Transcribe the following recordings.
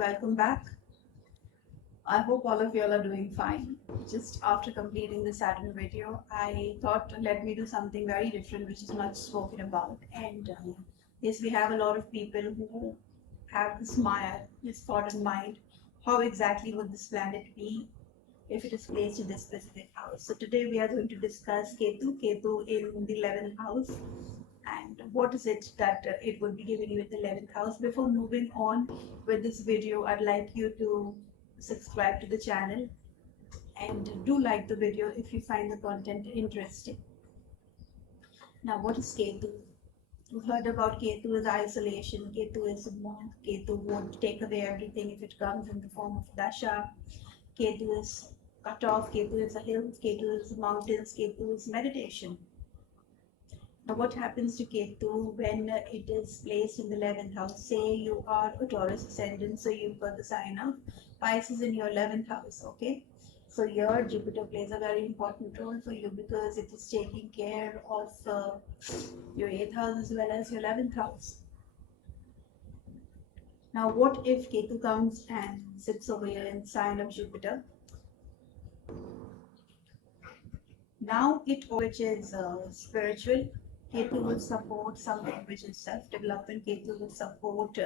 welcome back. I hope all of you all are doing fine. Just after completing the Saturn video, I thought let me do something very different, which is not spoken about. And yes, we have a lot of people who have this thought in mind. How exactly would this planet be if it is placed in this specific house? So today we are going to discuss Ketu in the 11th house, and what is it that it would be giving you in the 11th house. Before moving on with this video, I'd like you to subscribe to the channel and do like the video if you find the content interesting. Now, what is Ketu? You've heard about Ketu as isolation. Ketu is a monk. Ketu won't take away everything if it comes in the form of dasha. Ketu is cut off. Ketu is a hills. Ketu is mountains. Ketu is meditation. Now, what happens to Ketu when it is placed in the 11th house? Say you are a Taurus ascendant, so you've got the sign of Pisces in your 11th house, okay? So here Jupiter plays a very important role for you because it is taking care of your 8th house as well as your 11th house. Now, what if Ketu comes and sits over here in sign of Jupiter? Now, which is spiritual. Ketu will support something which is self-development. Ketu will support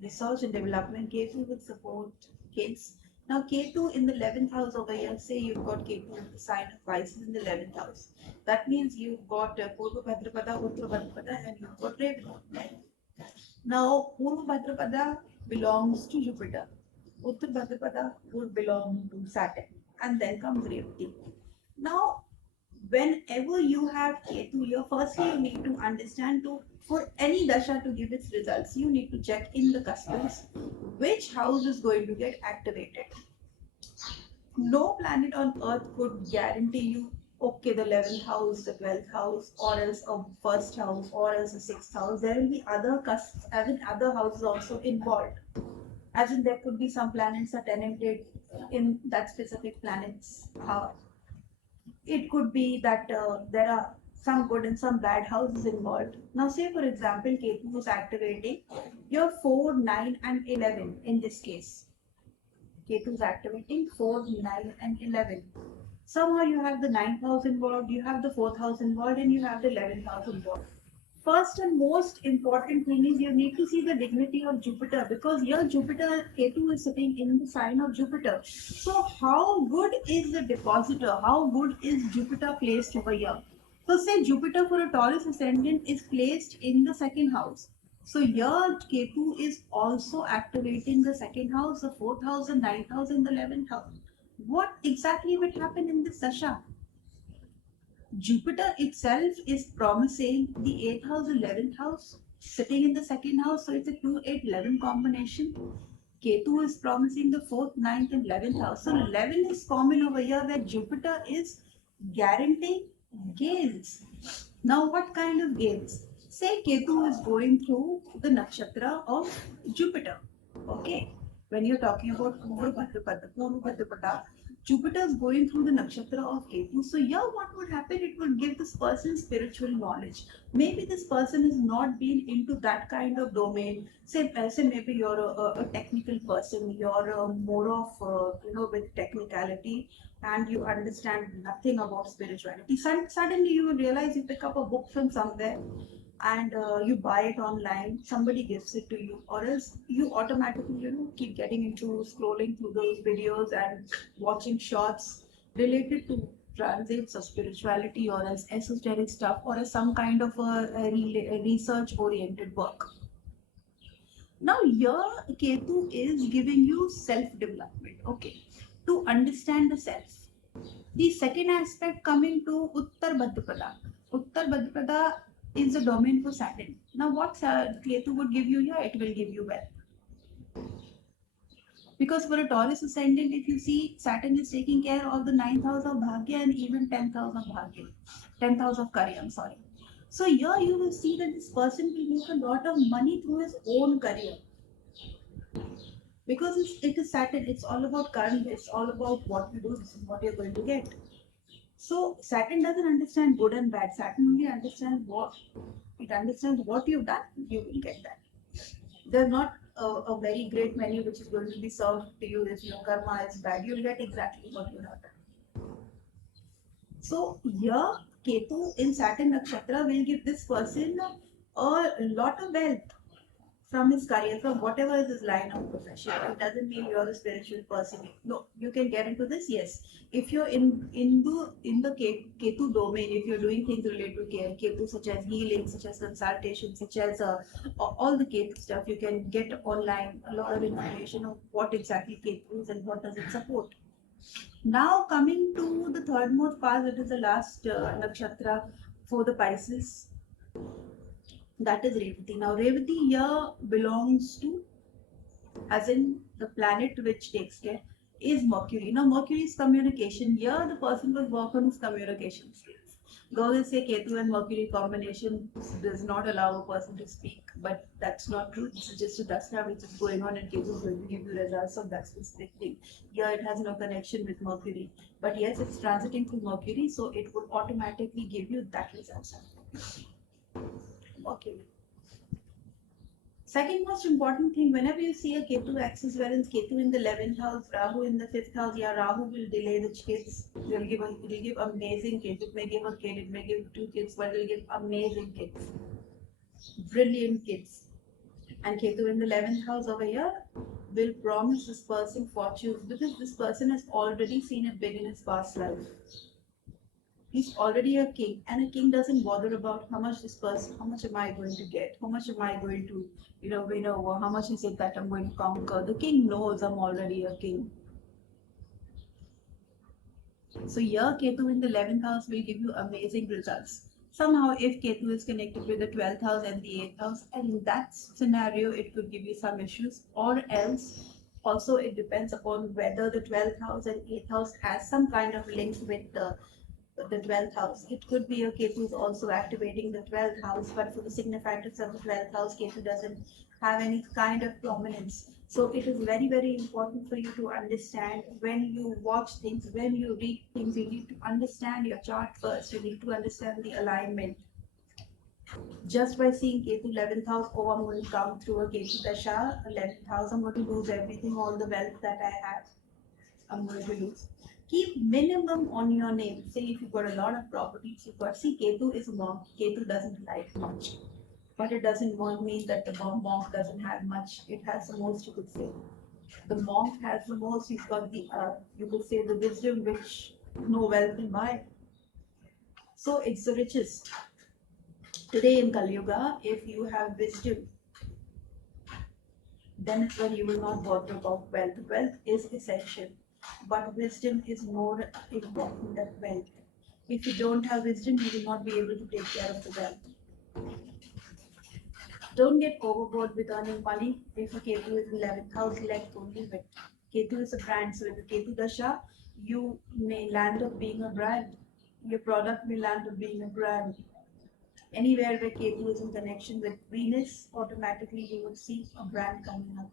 research and development. Ketu will support kids. Now, Ketu in the 11th house over here, say you've got Ketu in the sign of Pisces in the 11th house. That means you've got Purva Bhadrapada, Uttara Bhadrapada, and you've got Revana. Now, Purva Bhadrapada belongs to Jupiter. Uttara Bhadrapada would belong to Saturn. And then comes Revati. Now, whenever you have Ketu here, firstly you need to understand for any dasha to give its results, you need to check in the customs which house is going to get activated. No planet on earth could guarantee you, okay, the 11th house, the 12th house, or else a first house, or else a 6th house. There will be other cusps, as in other houses also involved. As in there could be some planets are tenanted in that specific planet's house. It could be that there are some good and some bad houses involved. Now, say for example, Ketu is activating your 4, 9, and 11 in this case. Ketu is activating 4, 9, and 11. Somehow you have the 9th house involved, you have the 4th house involved, and you have the 11th house involved. First and most important thing is you need to see the dignity of Jupiter, because here Jupiter, Ketu is sitting in the sign of Jupiter. So how good is the depositor? How good is Jupiter placed over here? So say Jupiter for a Taurus ascendant is placed in the 2nd house. So here Ketu is also activating the 2nd house, the 4th house, the 9th house, and the 11th house. What exactly will happen in this dasha? Jupiter itself is promising the 8th house, 11th house, sitting in the 2nd house, so it's a 2, 8, 11 combination. Ketu is promising the 4th, 9th, and 11th house. So 11 is common over here where Jupiter is guaranteeing gains. Now, what kind of gains? Say Ketu is going through the nakshatra of Jupiter. Okay. When you're talking about Purva Bhadrapada, Jupiter is going through the nakshatra of Ketu. So here what would happen? It would give this person spiritual knowledge. Maybe this person has not been into that kind of domain. Say maybe you're a technical person. You're more of, with technicality, and you understand nothing about spirituality. Suddenly you will realize you pick up a book from somewhere and you buy it online, somebody gives it to you, or else you automatically keep getting into scrolling through those videos and watching shorts related to transits of spirituality, or as esoteric stuff, or as some kind of a research oriented work. Now here Ketu is giving you self development, okay, to understand the self. The second aspect coming to Uttar Bhadrapada. Uttar Bhadrapada is the domain for Saturn. Now, what Ketu would give you here? It will give you wealth. Because for a Taurus ascendant, if you see, Saturn is taking care of the 9th house of Bhagya and even 10th house of Bhagya, 10th house of Karya, I'm sorry. So here you will see that this person will make a lot of money through his own career. Because it is Saturn, it's all about karma, it's all about what you do, this is what you're going to get. So Saturn doesn't understand good and bad. Saturn only understands what you've done, you will get that. There's not a very great menu which is going to be served to you if your karma is bad. You'll get exactly what you have. So here, Ketu in Saturn Nakshatra will give this person a lot of wealth from his career, from whatever is his line of profession. It doesn't mean you're a spiritual person. No, you can get into this. Yes, if you're in the Ketu domain, if you're doing things related to Ketu, such as healing, such as consultation, such as all the Ketu stuff, you can get online a lot of information of what exactly Ketu is and what does it support. Now coming to the third most part, it is the last nakshatra for the Pisces. That is Revati. Now Revati here belongs to, as in the planet which takes care, is Mercury. Now Mercury is communication. Here the person will work on his communication skills. Though they say Ketu and Mercury combination does not allow a person to speak, but that's not true. This is just a dasra which is going on and Ketu is going to give you results of that specific thing. Here it has no connection with Mercury. But yes, it's transiting through Mercury, so it will automatically give you that result. Mercury. Second most important thing, whenever you see a Ketu axis, wherein Ketu in the 11th house, Rahu in the 5th house, yeah, Rahu will delay the kids. It will give amazing kids. It may give a kid, it may give two kids, but it will give amazing kids. Brilliant kids. And Ketu in the 11th house over here will promise this person fortunes because this person has already seen it big in his past life. He's already a king, and a king doesn't bother about how much this person, how much am I going to get, how much am I going to, win over, how much is it that I'm going to conquer. The king knows I'm already a king. So here, Ketu in the 11th house will give you amazing results. Somehow, if Ketu is connected with the 12th house and the 8th house, and in that scenario, it could give you some issues, or else. Also, it depends upon whether the 12th house and 8th house has some kind of link with the 12th house. It could be a Ketu is also activating the 12th house, but for the significance of the 12th house, Ketu doesn't have any kind of prominence. So it is very, very important for you to understand when you watch things, when you read things, you need to understand your chart first. You need to understand the alignment. Just by seeing Ketu 11th house, oh, I'm going to come through a Ketu Dasha, 11th house, I'm going to lose everything, all the wealth that I have, I'm going to lose. Keep minimum on your name. Say if you've got a lot of properties, you've got, see, Ketu is a monk. Ketu doesn't like much. But it doesn't mean that the monk doesn't have much. It has the most, you could say. The monk has the most, he's got the, you could say, the wisdom which no wealth can buy. So it's the richest. Today in Kali Yuga, if you have wisdom, then it's when you will not bother about wealth. Wealth is essential, but wisdom is more important than wealth. If you don't have wisdom, you will not be able to take care of the wealth. Don't get overboard with earning money. If a Ketu is 11th house, don't leave it. Ketu is a brand, so with the Ketu Dasha, you may land up being a brand. Your product may land up being a brand. Anywhere where Ketu is in connection with Venus, automatically you will see a brand coming up.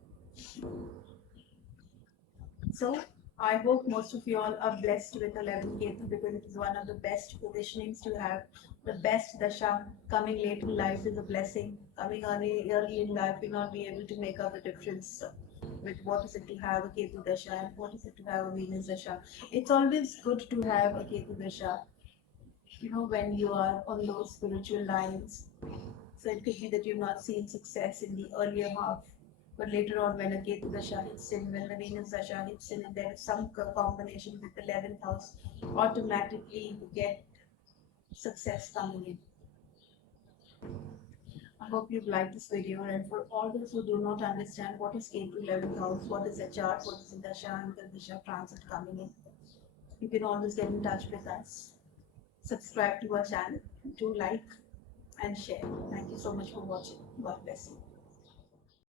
So I hope most of you all are blessed with 11 Ketu because it is one of the best positionings to have. The best dasha. Coming late in life is a blessing. Coming early in life, you'll not be able to make up the difference with what is it to have a Ketu dasha and what is it to have a Venus dasha. It's always good to have a Ketu dasha, when you are on those spiritual lines. So it could be that you've not seen success in the earlier half, but later on, when a Ketu Dasha hits in, when the Venus Dasha hits in, and there is some combination with the 11th house, automatically you get success coming in. I hope you've liked this video, and for all those who do not understand what is Ketu 11th house, what is a chart, what is a Dasha and the Dasha transit coming in, you can always get in touch with us. Subscribe to our channel, do like and share. Thank you so much for watching. God bless you.